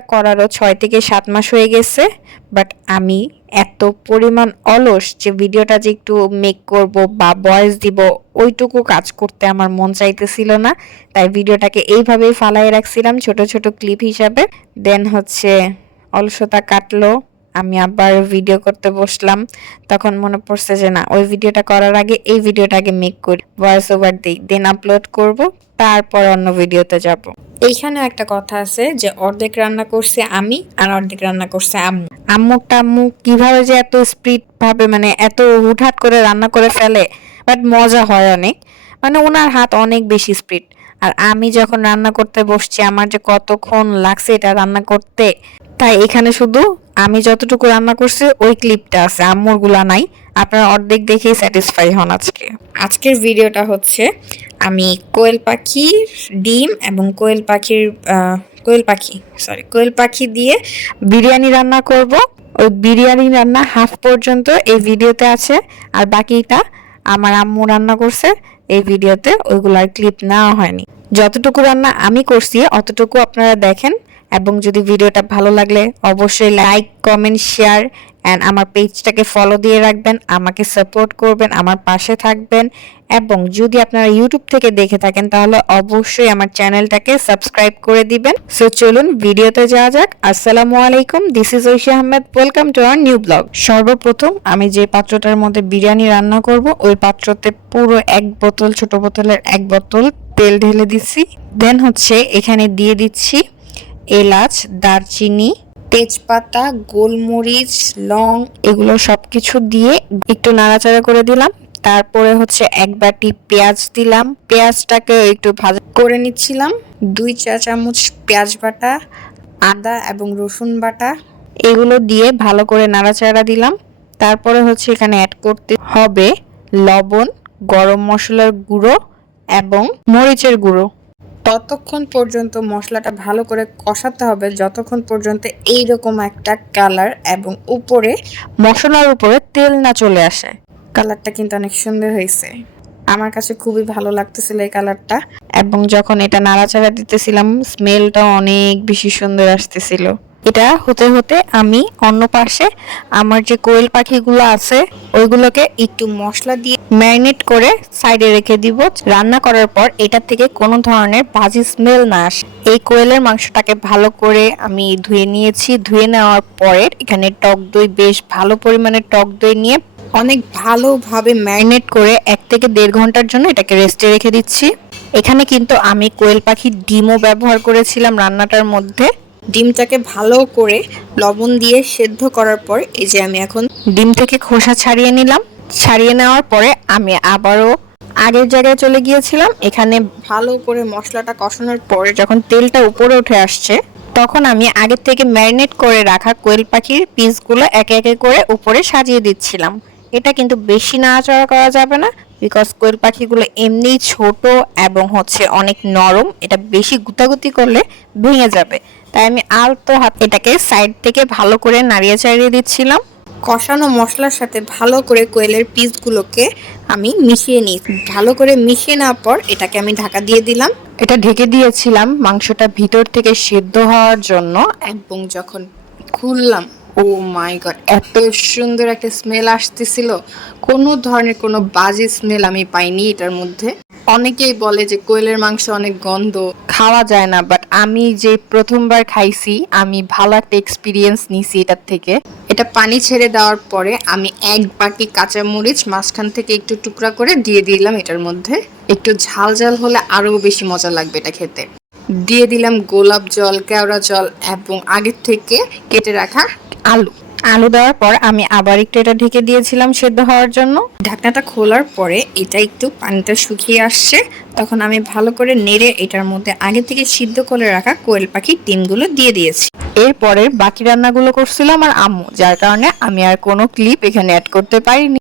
ভিডিওটা করারও ৬ থেকে ৭ মাস হয়ে গেছে, বাট আমি এত পরিমাণ অলস যে ভিডিওটা যে একটু মেক করব বা ভয়েস দিব ওইটুকু কাজ করতে আমার মন চাইতেছিল না। তাই ভিডিওটাকে এইভাবেই ফালায় রাখছিলাম ছোট ছোট ক্লিপ হিসাবে। দেন হচ্ছে অলসতা কাটলো, আমি আবার ভিডিও করতে বসলাম। তখন মনে পড়ছে যে না, ওই ভিডিওটা করার আগে এই ভিডিওটা আগে মেক করি, ভয়েস ওভার দিই, দেন আপলোড করব, তারপর অন্য ভিডিওতে যাব। এইখানে একটা কথা আছে যে অর্ধেক রান্না করছে আমি আর অর্ধেক রান্না করছে আম্মু। আম্মু কিভাবে যে এত স্পিড ভাবে মানে এত হুটহাট করে রান্না করে ফেলে, বাট মজা হয় অনেক। মানে ওনার হাত অনেক বেশি স্পিড। আর আমি যখন রান্না করতে বসছি আমার যে কতক্ষণ লাগছে এটা রান্না করতে। তাই এখানে শুধু আমি যতটুকু রান্না করছি ওই ক্লিপটা আছে, আম্মুর গুলা নাই। আপনারা অর্ধেক দেখেই স্যাটিসফাই হন। আজকের ভিডিওটা হচ্ছে আমি কোয়েল পাখির ডিম এবং কোয়েল পাখি দিয়ে বিরিয়ানি রান্না করব। ওই বিরিয়ানি রান্না হাফ পর্যন্ত এই ভিডিওতে আছে, আর বাকিটা আমার আম্মু রান্না করছে এই ভিডিওতে, ওইগুলার ক্লিপ নেওয়া হয়নি। যতটুকু রান্না আমি করছি অতটুকু আপনারা দেখেন, এবং যদি ভিডিওটা ভালো লাগলে অবশ্যই লাইক, কমেন্ট, শেয়ার অ্যান্ড আমার পেজটাকে ফলো দিয়ে রাখবেন, আমাকে সাপোর্ট করবেন, আমার পাশে থাকবেন। এবং যদি আপনারা ইউটিউব থেকে দেখে থাকেন তাহলে অবশ্যই আমার চ্যানেলটাকে সাবস্ক্রাইব করে দিবেন। সো চলুন ভিডিওতে যাওয়া যাক। আসসালামু আলাইকুম, this is Oishi Ahmed, welcome to our new blog. সর্বপ্রথম আমি যে পাত্রটার মধ্যে বিরিয়ানি রান্না করব ওই পাত্রতে পুরো ছোট বোতলের 1 বোতল তেল ঢেলে দিচ্ছি। দেন হচ্ছে এখানে দিয়ে দিচ্ছি এলাচ, দারচিনি, তেজপাতা, গোলমরিচ, লং, এগুলো সবকিছু দিয়ে একটু নাড়াচাড়া করে দিলাম। তারপরে হচ্ছে 1 বাটি পেঁয়াজ দিলাম, পেঁয়াজটাকে একটু ভাজা করে নিচ্ছিলাম। 2 চা চামচ পেঁয়াজ বাটা, আদা এবং রসুন বাটা, এগুলো দিয়ে ভালো করে নাড়াচাড়া দিলাম। তারপরে হচ্ছে এখানে অ্যাড করতে হবে লবণ, গরম মশলার গুঁড়ো এবং মরিচের গুঁড়ো। ততক্ষণ পর্যন্ত মশলাটা ভালো করে কষাতে হবে যতক্ষণ পর্যন্ত এইরকম একটা কালার এবং মশলার উপরে তেল না চলে আসে। কালারটা কিন্তু অনেক সুন্দর হয়েছে, আমার কাছে খুবই ভালো লাগতেছিল এই কালারটা। এবং যখন এটা নাড়াচাড়া দিতেছিলাম স্মেলটা অনেক বেশি সুন্দর আসতেছিল। এটা হতে হতে আমি অন্য পাশে আমার যে কোয়েল পাখিগুলো আছে ওইগুলোকে একটু মশলা দিয়ে ম্যারিনেট করে সাইডে রেখে দিব। রান্না করার পর এটা থেকে কোনো ধরনের বাজে স্মেল না আসে। এই কোয়েলের মাংসটাকে ভালো করে আমি ধুয়ে নিয়েছি। ধুয়ে নেওয়ার পরে এখানে টক দই, বেশ ভালো পরিমাণে টক দই নিয়ে অনেক ভালোভাবে ম্যারিনেট করে 1 থেকে 1.5 ঘন্টার জন্য এটাকে রেস্টে রেখে দিচ্ছি। এখানে কিন্তু আমি কোয়েল পাখির ডিমও ব্যবহার করেছিলাম রান্নাটার মধ্যে। ডিমটাকে ভালো করে লবণ দিয়ে সেদ্ধ করার পর এই যে আমি এখন ডিম থেকে খোসা ছাড়িয়ে নিলাম। ছাড়িয়ে নেওয়ার পরে আমি আবারও আগের জায়গায় চলে গিয়েছিলাম। এখানে ভালো করে মশলাটা কষানোর পরে যখন তেলটা উপরে উঠে আসছে তখন আমি আগে থেকে ম্যারিনেট করে রাখা কোয়েল পাখির পিসগুলো একে একে করে উপরে সাজিয়ে দিচ্ছিলাম। এটা কিন্তু বেশি নাড়াচাড়া করা যাবে না, বিকজ কোয়েল পাখিগুলো এমনিই ছোট এবং হচ্ছে অনেক নরম, এটা বেশি গুতাগুতি করলে ভেঙে যাবে। তাই আমি আলতো হাত এটাকে সাইড থেকে ভালো করে নাড়িয়ে চাড়িয়ে দিচ্ছিলাম। কষানো মশলার সাথে ভালো করে কোয়েলের পিসগুলোকে আমি মিশিয়ে নিই। ভালো করে মিশিয়ে নেওয়ার পর এটাকে আমি ঢাকা দিয়ে দিলাম। এটা ঢেকে দিয়েছিলাম মাংসটা ভিতর থেকে সেদ্ধ হওয়ার জন্য। এবং যখন খুললাম, ও মাই গড, এত সুন্দর একটা স্মেল আসতেছিল, কোনো ধরনের কোনো বাজে স্মেল আমি পাইনি এটার মধ্যে। অনেকেই বলে যে কোয়েলের মাংস অনেক গন্ধ, খাওয়া যায় না, বাট আমি যে প্রথমবার খাইছি আমি ভালো একটা এক্সপিরিয়েন্স নিছি এটার থেকে। এটা পানি ছেড়ে দেওয়ার পরে আমি 1 বাটি কাঁচামরিচ মাঝখান থেকে একটু টুকরা করে দিয়ে দিলাম এটার মধ্যে। একটু ঝাল ঝাল হলে আরো বেশি মজা লাগবে এটা খেতে। দিয়ে দিলাম গোলাপ জল, কেওড়া জল এবং আগের থেকে কেটে রাখা আলু দেওয়ার পর আমি আবার একটু এটা ঢেকে দিয়েছিলাম সেদ্ধ হওয়ার জন্য। ঢাকনাটা খোলার পরে এটা একটু পানিটা শুকিয়ে আসছে, তখন আমি ভালো করে নেড়ে এটার মধ্যে আগে থেকে সিদ্ধ করে রাখা কোয়েল পাখির ডিমগুলো দিয়ে দিয়েছি। এরপরে বাকি রান্নাগুলো করছিল আমার আম্মু, যার কারণে আমি আর কোনো ক্লিপ এখানে অ্যাড করতে পারিনি।